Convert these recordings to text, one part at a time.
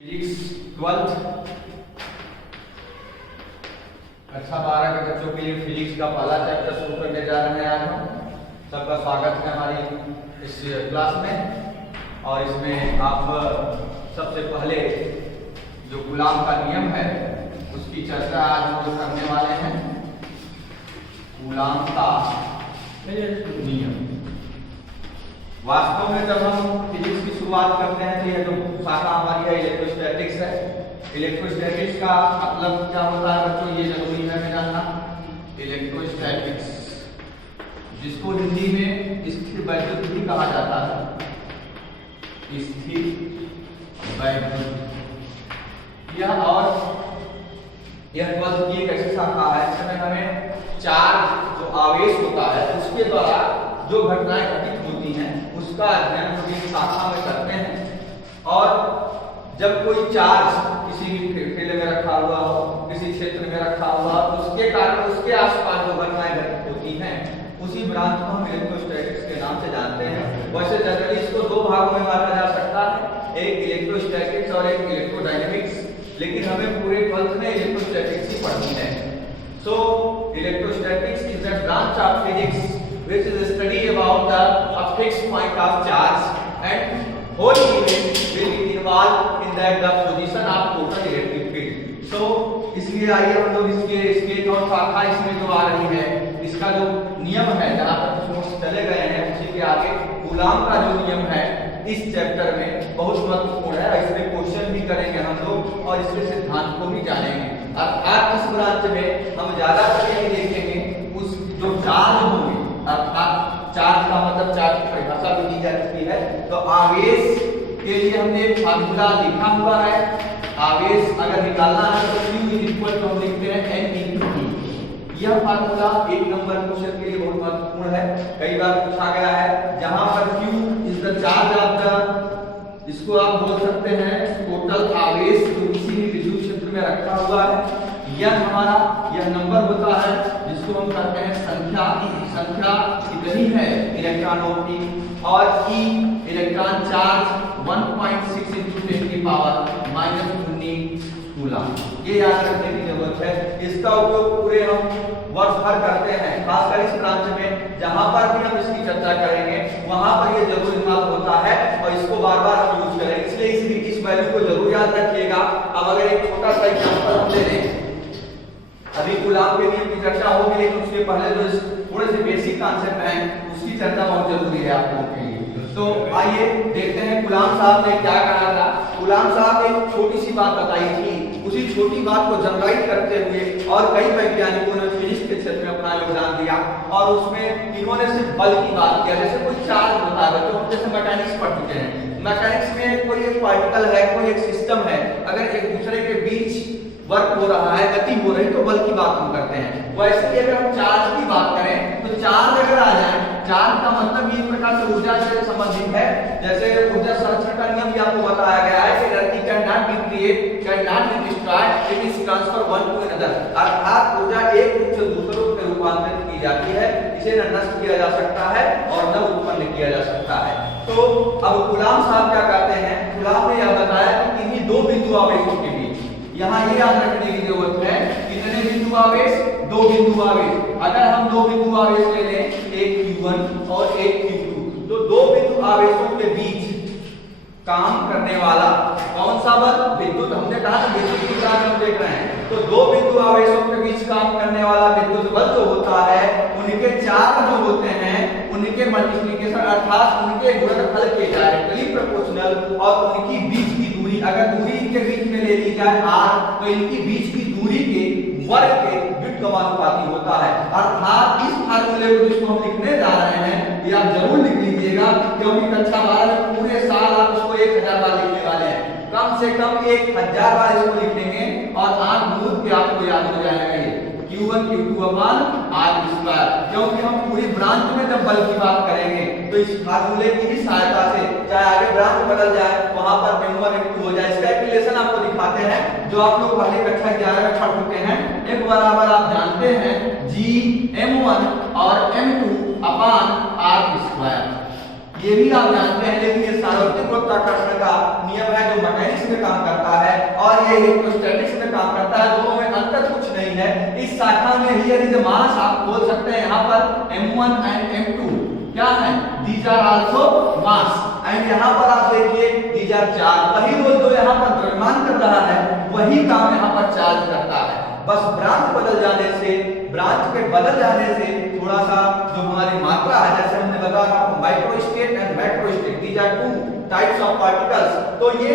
Physics 12th कक्षा 12 के बच्चों के लिए फिजिक्स का पहला चैप्टर शुरू करने जा रहे हैं। आज हम सबका स्वागत है हमारी इस क्लास में। और इसमें आप सबसे पहले जो कूलाम का नियम है उसकी चर्चा आज हम लोग करने वाले हैं। कूलाम का नियम, वास्तव में जब हम फिजिक्स की शुरुआत करते हैं तो यह जो शाखा हमारी है इलेक्ट्रोस्टैटिक्स है। इलेक्ट्रोस्टैटिक्स का मतलब क्या होता है बच्चों, ये जरूरी है जानना। इलेक्ट्रोस्टैटिक्स जिसको हिंदी में स्थिर वैद्युत भी कहा जाता है, स्थिर वैद्युत। यह 12th की एक ऐसी शाखा है जिसमें हमें चार्ज जो आवेश होता है उसके द्वारा जो घटनाएं घटित होती हैं उसका अध्ययन हम इस शाखा में करते हैं। और जब कोई चार्ज किसी भी ठेले में रखा हुआ हो, किसी क्षेत्र में रखा हुआ हो, तो उसके कारण उसके आसपास जो घटनाएं घटित होती हैं उसी ब्रांच को हम इलेक्ट्रोस्टैटिक्स के नाम से जानते हैं। वैसे जनरली इसको दो भागों में बांटा जा सकता है, एक इलेक्ट्रोस्टैटिक्स और एक इलेक्ट्रोडायनेमिक्स, लेकिन हमें पूरे 12th में इलेक्ट्रोस्टैटिक्स ही पढ़नी है। So electrostatics is the branch of physics which is a study about a fixed point of charge and whole event will be involved in that the position of total electric field। so इसलिए आइए हम लोग इसके और शाखा इसमें जो आ रही है इसका जो नियम है, जहाँ तक कुछ नोट्स चले गए हैं उसी के आगे कूलाम का जो नियम है इस चैप्टर में बहुत महत्वपूर्ण है। इसमें क्वेश्चन भी करेंगे हम लोग और इसके सिद्धांत को भी जानेंगे। अर्थात इस ब्रांच में हम ज्यादातर यही देखेंगे उस जो चार्ज होंगे, अर्थात चार्ज का मतलब चार्ज की परिभाषा भी दी जा चुकी है। तो आवेश के लिए हमने फार्मूला लिखा हुआ है। आवेश अगर निकालना है तो Q इक्वल टू हम लिखते हैं N × E। यह फार्मूला एक नंबर क्वेश्चन के लिए बहुत महत्वपूर्ण है, कई बार पूछा गया है। जहां पर Q is the charge of the, इसको आप बोल सकते हैं टोटल आवेश जो किसी भी विद्युत क्षेत्र में रखा हुआ है। यह नंबर होता है जिसको हम कहते हैं संख्या कितनी है इलेक्ट्रॉनों की, और E इलेक्ट्रॉन चार्ज 1.6 × 10⁻⁻⁹ कूलाम। ये याद रखने की जरूरत है। इसका उपयोग पूरे हम वर्ष भर करते हैं, खासकर इस ब्रांच में जहां पर भी हम इसकी चर्चा करेंगे वहां पर ये जरूर इस्तेमाल होता है और इसको बार बार हम यूज करेंगे, इसलिए इस वैल्यू को जरूर याद रखिएगा। अब अगर एक छोटा सा एग्जांपल हम ले लें, अभी कूलाम के नियम की चर्चा होगी लेकिन उसके पहले जो थोड़े से बेसिक कॉन्सेप्ट हैं उसकी चर्चा बहुत जरूरी है आप लोगों के लिए। तो आइए देखते हैं कूलाम साहब ने क्या कहा था। कूलाम साहब ने एक छोटी सी बात बताई थी, उसी छोटी बात को जनरलाइज करते हुए और कई वैज्ञानिकों ने फिजिक्स के क्षेत्र में अपना योगदान दिया और उसमें इन्होंने सिर्फ बल की बात किया। जैसे कोई चार्ज होता है तो हम जैसे मैकेनिक्स पढ़ चुके हैं, मैकेनिक्स में कोई एक पार्टिकल है, कोई एक सिस्टम है, अगर एक दूसरे के बीच वर्क हो रहा है, गति हो रही, तो बल की बात हम करते हैं। वैसे ही अगर हम चार्ज की बात करें तो चार्ज अगर आ जाए, चार्ज का मतलब ये प्रकार से ऊर्जा से संबंधित है। जैसे ऊर्जा संरक्षण का नियम भी आपको बताया गया है कि energy can not be create, can not be destroyed, it is transfer one two another. अर्थात ऊर्जा एक रूप से दूसरे रूप में रूपांतरित की जाती है, इसे न नष्ट किया जा सकता है और न उत्पन्न किया जा सकता है। तो अब कूलाम साहब क्या कहते हैं, कूलाम ने यह बताया कि इन्हीं दो बिंदु आवेशों के बीच, यहाँ ये याद रखने की जरूरत है कितने बिंदु आवेश, दो बिंदु आवेश। अगर हम दो बिंदु आवेश ले लें, एक Q1 और एक Q2, तो दो बिंदु आवेशों के बीच काम करने वाला कौन सा बल, विद्युत। हमने कहा था विद्युत की चार्ज हम देख रहे हैं, तो दो बिंदु आवेशों के बीच काम करने वाला विद्युत बल जो होता है उनके चार्ज जो होते हैं उनके मल्टीप्लिकेशन अर्थात उनके गुणनफल के डायरेक्टली प्रोपोर्शनल और उनकी बीच की दूरी, अगर दूरी इनके बीच में ले ली जाए r, तो इनकी बीच की दूरी के वर्ग के व्युत्क्रमानुपाती होता है। अर्थात इस फार्मूले को जिसको हम लिखने जा रहे हैं ये आप जरूर लिख लीजिएगा, क्योंकि कक्षा 12 में पूरे साल आप इसको 1000 बार लिखने वाले हैं। कम से कम 1000 बार इसको लिखेंगे और आंख मूंद के आपको याद हो जाएगा ये Q1 Q2 अपान r²। क्योंकि हम पूरी ब्रांच में जब बल की बात करेंगे तो इस फार्मूले की ही सहायता से, चाहे आगे ब्रांच बदल जाए वहां पर m1 m2 हो जाए, इसका कैलकुलेशन आपको दिखाते हैं जो आप लोग पहले कक्षा 11 में पढ़ चुके हैं। एक बराबर आप जानते हैं G m1 और m2 अपान r²। ये भी आप जानते हैं, लेकिन ये सार्वत्रिक गुरुत्वाकर्षण का नियम है जो मैकेनिक्स में काम करता है और ये इलेक्ट्रोस्टैटिक्स में काम करता है। दोनों में अंतर कुछ नहीं है। इस शाखा में हियर इज मास, आप बोल सकते हैं यहाँ पर m1 एंड m2 क्या है, these are also mass. And यहाँ पर आप देखिए दीज आर चार्ज। वही वो जो यहाँ पर द्रव्यमान कर रहा है वही काम यहाँ पर चार्ज करता है। बस ब्रांच बदल जाने से, ब्रांच के बदल जाने से थोड़ा सा जो हमारी मात्रा है, जैसे हमने बताया आपको microstate and macrostate, these are two types of particles. तो ये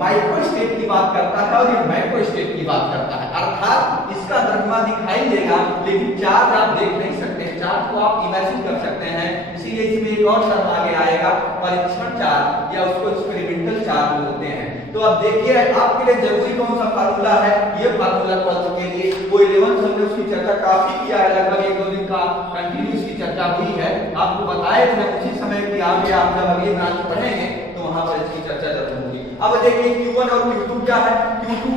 माइक्रोस्टेट की बात करता है और ये मैक्रोस्टेट की बात करता है। अर्थात इसका द्रव्यमान दिखाई देगा लेकिन चार्ज आप देख नहीं सकते। चार्ज को आप इमेजिन कर सकते हैं, इसीलिए इसमें एक और शब्द आगे आएगा, परीक्षण चार्ज या उसको एक्सपेरिमेंटल चार्ज बोलते हैं। तो अब देखिए आपके लिए जरूरी कौन सा फार्मूला है, ये फार्मूला 12th के लिए वो 11th हमने उसकी चर्चा काफी किया है, लगभग 1-2 दिन का कंटिन्यूस की चर्चा हुई है। आपको बताए थे उसी समय कि आगे आप जब अगली ब्रांच पढ़ेंगे तो वहां पर इसकी चर्चा जरूर होगी। अब देखिए Q1 और Q2 क्या है, Q2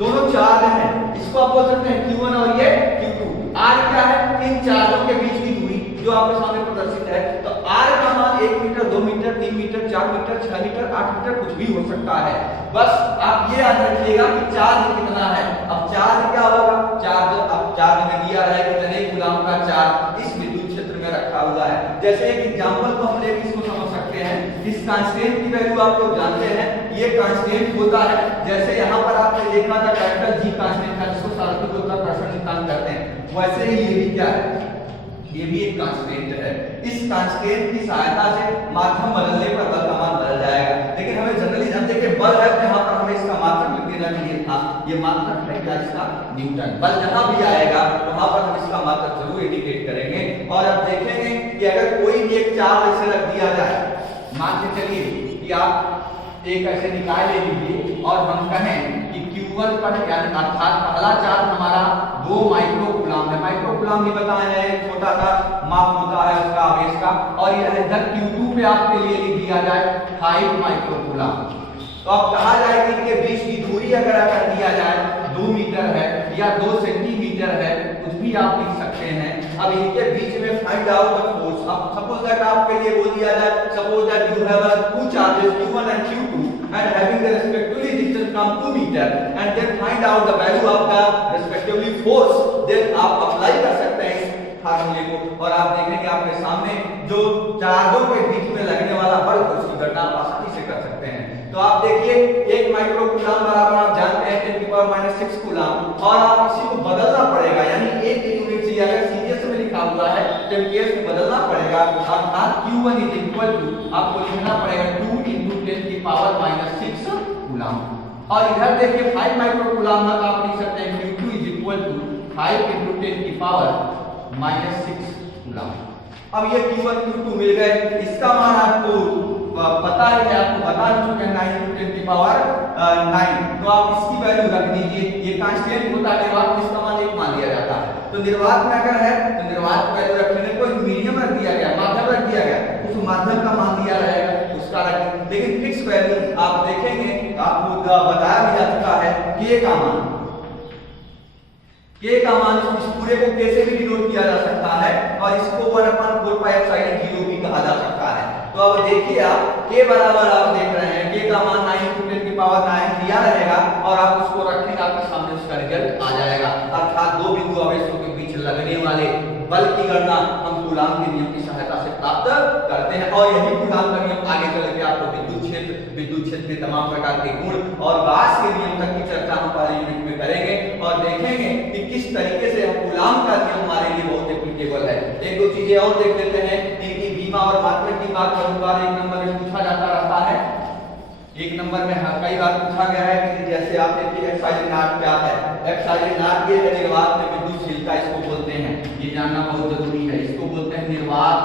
दोनों चार्ज हैं, इसको आप बोल सकते हैं Q1 और ये Q2। R क्या है, इन चार्जों के बीच की दूरी जो आपके सामने प्रदर्शित है। तो R का मान 1 metre, 2 metre, 3 metre, 4 metre, 6 metre, 8 metre कुछ भी हो सकता है। बस आप ये याद रखिएगा कि चार्ज कितना है। अब चार्ज क्या होगा, चार्ज अब चार्ज में दिया है कितने कूलम का चार्ज इस विद्युत क्षेत्र में रखा हुआ है। जैसे एक एग्जांपल को हम लेकर इसको समझ सकते हैं। इस कांस्टेंट की वैल्यू आप लोग जानते हैं, ये कांस्टेंट होता है। जैसे यहाँ पर आपने देखा था कैपिटल G कांस्टेंट था जिसको सार्वत्रिक गुरुत्वाकर्षण सिद्धांत कहते हैं, वैसे ही ये भी क्या है, ये भी एक कांस्टेंट है। इस कांस्टेंट की सहायता से माध्यम बदलने पर बल का मान बदल जाएगा। लेकिन हमें जनरली हम देखिए बल है तो यहाँ पर हमें इसका मात्रक लिख देना चाहिए था। ये मात्रक है क्या इसका, न्यूटन। बल जहां भी आएगा वहां पर हम इसका मात्रक जरूर इंडिकेट करेंगे। और अब देखेंगे कि अगर कोई भी एक चार्ज ऐसे रख दिया जाए, मान के चलिए कि आप एक ऐसे निकाय ले लीजिए और हम कहें कि Q1 पर यानी अर्थात पहला चार्ज हमारा 2 माइक्रो कूलम है। माइक्रो कूलम भी बताए हैं, एक छोटा सा माप होता है उसका आवेश का। और यह इधर Q2 पे आपके लिए लिख दिया जाए 5 माइक्रो कूलम। तो अब कहा जाए कि इनके बीच की दूरी अगर दिया जाए 2 मीटर है या 2 सेंटीमीटर है, कुछ भी आप लिख सकते हैं। अब इनके बीच में फाइंड आउट द फोर्स। अब सपोज दैट आपके लिए बोल दिया जाए, suppose that you have 2 charges Q1 and Q2 and having the respectively distance from 2 meter and then find out the value of the respectively force, then आप apply कर सकते हैं इस फार्मूले को और आप देखेंगे आपके सामने जो चार्जों के बीच में लगने वाला बल उसकी गणना आप आसानी से कर सकते हैं। तो आप देखिए 1 माइक्रो कूलम बराबर आप जानते हैं 10⁻⁻⁶ कूलम और आप इसी को बदलना पड़ेगा, यानी 1 यूनिट से अगर सीरियस में लिखा हुआ है तो एम्पियर्स में बदलना पड़ेगा। अर्थात Q1 इज इक्वल टू आपको लिखना पड़ेगा 2 × 10⁻⁻�6 कूलम। और इधर देखिए 5 माइक्रो कूलम में आप लिख सकते हैं Q2 is equal to 5 × 10⁻�6 coulomb. अब ये Q1 Q2 मिल गए, इसका मान आपको पता है कि आपको बता चुके हैं 9 × 10⁹ तो आप इसकी वैल्यू रख दीजिए। ये कांस्टेंट होता है निर्वात में, इसका मान 1 मान लिया जाता है। तो निर्वात में अगर है तो निर्वात की वैल्यू रखने कोई मीडियम रख दिया गया, माध्यम रख दिया गया, उस माध्यम का मान दिया रहेगा उसका रखें। लेकिन फिक्स वैल्यू आप देखेंगे आपको बताया भी जा चुका है K का मान, K का मान इस पूरे को K से भी डिनोट किया जा सकता है और इसको 1/4πε0 भी कहा जा सकता है। तो अब देखिए आप K बराबर आप देख रहे हैं K का मान 9 × 10⁹ दिया रहेगा और आप उसको रखेंगे आपके सामने उसका रिजल्ट आ जाएगा। अर्थात 2 बिंदु आवेशों के बीच लगने वाले बल की गणना हम कूलॉम के नियम की सहायता से प्राप्त करते हैं। और यही कूलॉम का नियम आगे चल के आपको विद्युत क्षेत्र के तमाम प्रकार के गुण और गास के नियम तक की चर्चा हम पहले यूनिट में करेंगे और देखेंगे कि किस तरीके से कूलॉम का नियम हमारे लिए बहुत एप्लीकेबल है। 1-2 चीजें और देख लेते हैं। इनकी बीमा और मात्रक की बात करूंगा, 1 नंबर में पूछा जाता रहता है। 1 नंबर में कई बार पूछा गया है कि जैसे आप देखिए एप्सिलॉन नॉट क्या है। एप्सिलॉन नॉट ये है निर्वात में विद्युतशीलता, इसको बोलते हैं, ये जानना बहुत जरूरी है। इसको बोलते हैं निर्वात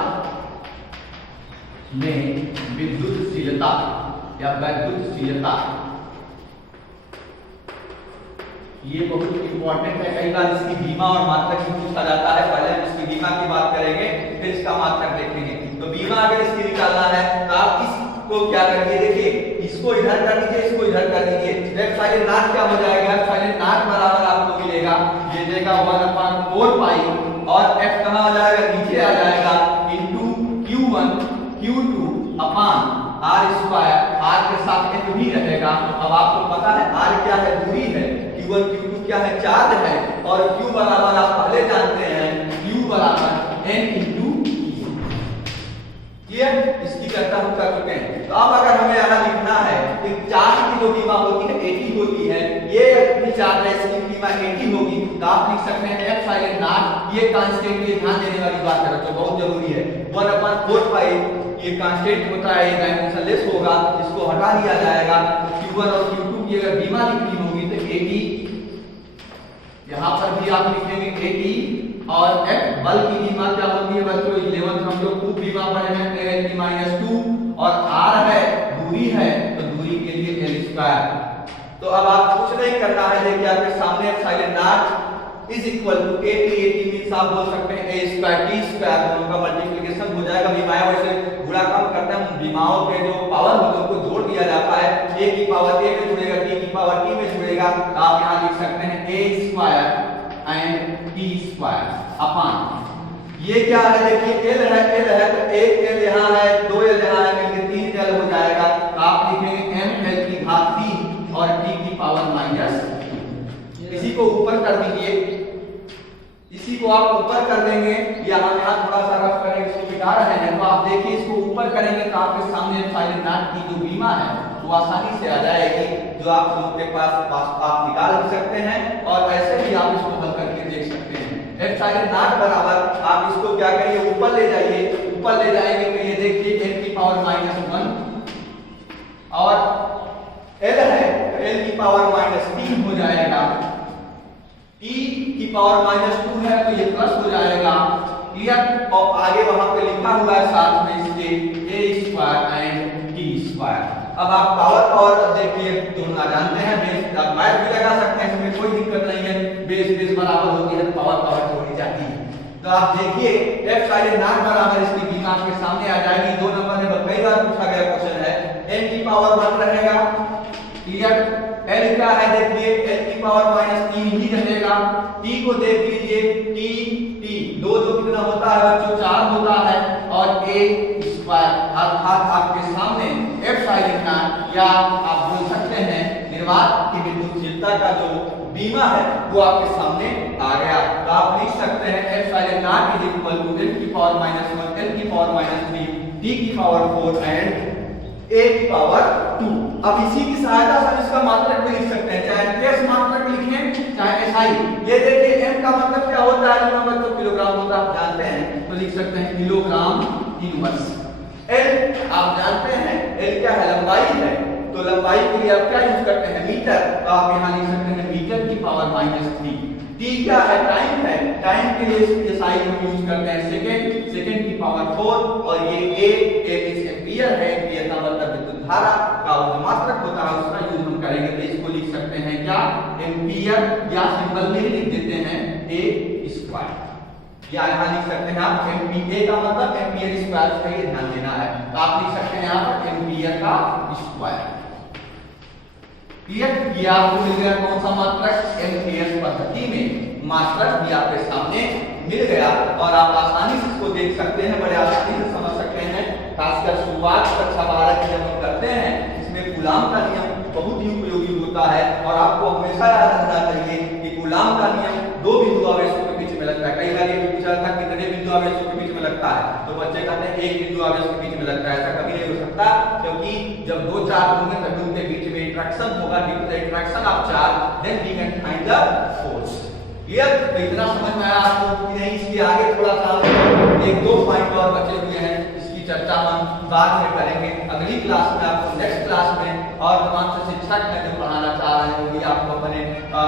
में विद्युतशीलता या वैद्युतशीलता। ये बहुत इंपॉर्टेंट है, कई बार इसकी बीमा और मात्रक भी पूछा जाता है। पहले हम इसकी बीमा की बात करेंगे फिर इसका मात्रक देखेंगे। तो बीमा अगर इसकी निकालना है तो आप इसको क्या करिए, देखिए इसको इधर कर दीजिए, इसको इधर कर दीजिए। एप्सिलॉन नॉट क्या हो जाएगा, एप्सिलॉन नॉट बराबर आपको मिलेगा, ये देगा 1/4 पाई और F कहां आ जाएगा, नीचे आ जाएगा, into Q1 Q upon R square, R के साथ एक भी रहेगा। अब आपको पता है आर क्या है, दूरी है, Q1 Q2 क्या है, चार्ज है, और Q बराबर आप पहले जानते हैं Q बराबर N इंटू क्लियर। इसकी चर्चा हम कर चुके हैं। तो अब अगर हमें यहाँ लिखना है कि चार्ज की जो बीमा होती है 80 होती है, ये भी चार्ज है, इसकी बीमा 80 होगी, तो आप लिख सकते हैं एप्सिलॉन नॉट, ये कांस्टेंट, ये ध्यान देने वाली बात है बच्चों, बहुत जरूरी है, 1/4 पाई ये कांस्टेंट होता है, ये डायमेंशनलेस होगा, इसको हटा दिया जाएगा। Q1 और Q2 की अगर बीमा लिखनी होगी तो 80, यहाँ पर भी आप लिखेंगे 80, और F बल की बीमा क्या होती है बच्चों, 11 हम लोग खूब बीमा पढ़े हैं, -2, और R है दूरी है, तो दूरी के लिए L स्क्वायर। तो अब आप कुछ नहीं करना है, देखिए आपके सामने epsilon naught is equal to 80 means आप बोल सकते हैं a स्क्वायर t स्क्वायर, दोनों का मल्टीप्लिकेशन हो जाएगा। बीमाएं वैसे गुणा कम करते हैं, बीमाओं के जो पावर होते हैं उनको जोड़ दिया जाता है, a की पावर a में जुड़ेगा, t की पावर t में जुड़ेगा, तो आप यहाँ लिख सकते हैं a square and t square upon, ये क्या है देखिए L है तो एक L यहाँ है, 2 L यहाँ है, मिलकर 3 L हो जाएगा। तो आप लिखेंगे m L की घात 3 और t की पावर -, इसी को ऊपर कर दीजिए, इसी को आप ऊपर कर देंगे, या हम यहाँ थोड़ा सा रफ करेंगे, इसको मिटा रहे हैं, तो आप देखिए इसको ऊपर करेंगे तो आपके सामने एप्सिलॉन नॉट की जो बीमा है वो आसानी से आ जाएगी, जो आप लोगों के पास आप निकाल भी सकते हैं, और ऐसे भी आप इसको हल करके देख सकते हैं। एप्सिलॉन नॉट बराबर आप इसको क्या करिए, ऊपर ले जाइए, ऊपर ले जाएंगे तो ये देखिए n की पावर -1 और L है तो L की पावर -3 हो जाएगा, t की पावर -2 है तो ये प्लस हो जाएगा, क्लियर। और आगे वहां पे लिखा हुआ है साथ में इसके a square and t square. अब आप पावर और देखिए दोनों जानते हैं, बेस आप मैथ भी लगा सकते हैं, इसमें कोई दिक्कत नहीं है, बेस बराबर होती है तो पावर जोड़ी जाती है। तो आप देखिए एप्सिलॉन नॉट बराबर इसकी बीमा आपके सामने आ जाएगी, 2 नंबर में कई बार पूछा गया क्वेश्चन है, n की पावर 1 रहेगा, क्लियर। L क्या है देखिए, L की पावर -3 ही रहेगा, t को देख लीजिए, t 2 कितना होता है बच्चों, 4 होता है, और a स्क्वायर अर्थात आपके सामने एप्सिलॉन नॉट, या आप बोल सकते हैं निर्वात की विद्युतशीलता का जो बीमा है वो आपके सामने आ गया। तो आप लिख सकते हैं epsilon naught is equal to n की पावर -1, L की पावर -3, t की पावर 4 एंड a की पावर 2। अब इसी की सहायता से हम इसका मात्रक भी लिख सकते हैं, चाहे s मात्रक लिखें चाहे SI। ये देखिए m का मतलब क्या होता है, जो मतलब किलोग्राम होता है आप जानते हैं, तो लिख सकते हैं किलोग्राम इनवर्स। L आप जानते हैं L क्या है, लंबाई है, तो लंबाई के लिए आप क्या यूज करते हैं, मीटर, तो आप यहाँ लिख सकते हैं मीटर की पावर -3। t क्या है, टाइम है, टाइम के लिए SI हम यूज करते हैं सेकंड, सेकंड की पावर 4, और ये a मींस एम्पियर है, एम्पियर का मतलब विद्युत धारा का जो मात्रक होता है उसका यूज हम करेंगे, तो इसको लिख सकते हैं क्या, एम्पियर, या सिंबल में लिख देते हैं a स्क्वायर, या यहाँ लिख सकते हैं आप एम्पियर का मतलब एम्पियर स्क्वायर का, ये ध्यान देना है, तो आप लिख सकते हैं यहाँ पर एम्पियर का स्क्वायर, क्लियर। ये आपको मिल गया कौन सा मात्रक, एम्पियर पद्धति में मात्रक भी आपके सामने मिल गया, और आप आसानी से इसको देख सकते हैं, बड़े आसानी से समझ सकते हैं, खासकर शुरुआत कक्षा 12 की जब हम करते हैं, इसमें कूलाम का नियम बहुत ही उपयोगी होता है, और आपको हमेशा याद रखना चाहिए कि कूलाम का नियम 2 बिंदु आवेशों के बीच में लगता है। कई बार ये भी पूछा जाता है कितने बिंदु आवेशों के बीच में लगता है, तो बच्चे कहते हैं 1 बिंदु आवेश के बीच में लगता है, ऐसा कभी नहीं हो सकता, क्योंकि जब 2 चार्ज होंगे तभी उनके बीच में इंटरेक्शन होगा, interaction of charge, then we can find the force, clear. तो इतना समझ में आया आपको कि नहीं, इसके आगे थोड़ा सा 1-2 पॉइंट और बचे हुए हैं, इसकी चर्चा हम बाद में करेंगे अगली क्लास में, आपको नेक्स्ट क्लास में, और तमाम से शिक्षक हैं जो पढ़ाना चाह रहे हैं वो भी आपको अपने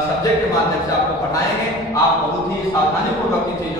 सब्जेक्ट के माध्यम से आपको पढ़ाएंगे। आप बहुत ही सावधानी पूर्वक चीजों